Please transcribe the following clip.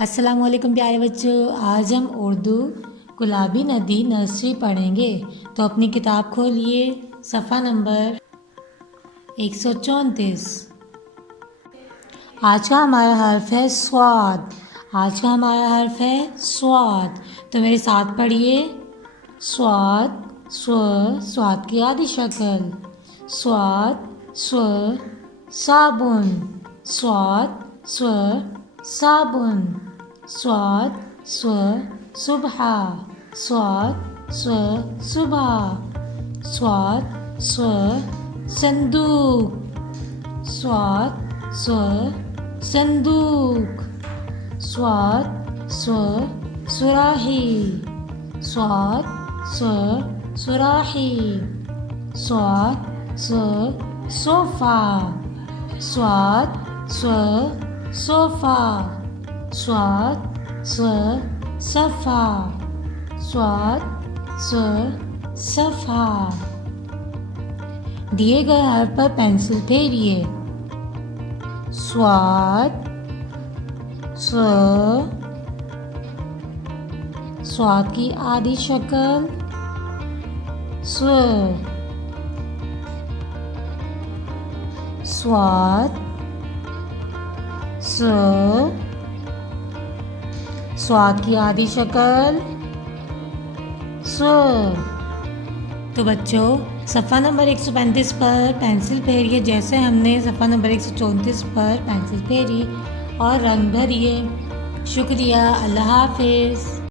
अस्सलाम वालेकुम प्यारे बच्चों। आज हम उर्दू गुलाबी नदी नर्सरी पढ़ेंगे। तो अपनी किताब खोलिए, सफ़ा नंबर 134। आज का हमारा हर्फ है स्वाद। आज का हमारा हर्फ है स्वाद। तो मेरे साथ पढ़िए। स्वाद स्व, स्वाद की आधी शक्ल। स्वाद स्व साबुन। स्वाद स्व साबुन। स्वाद स्व सुबह। स्वाद स्व सुबह। स्वाद स्व संदूक। स्वाद स्व संदूक। स्वाद स्व सुराही। स्वाद स्व सुराही। स्वाद स्व सोफा। स्वाद स्व सोफा। स्वाद स्व सफ़ा। स्वाद स्व सफ़ा। दिए गए हर्फ पर पेंसिल फेरिए। स्वाद स्व, स्वाद की आधी शक्ल स्व। स्वाद स्व, स्वाद की आधी शक्ल स्व। तो बच्चों, सफ़ा नंबर 135 पर पेंसिल फेरिए जैसे हमने सफ़ा नंबर 134 पर पेंसिल फेरी और रंग भरिए। शुक्रिया। अल्लाह हाफिज़।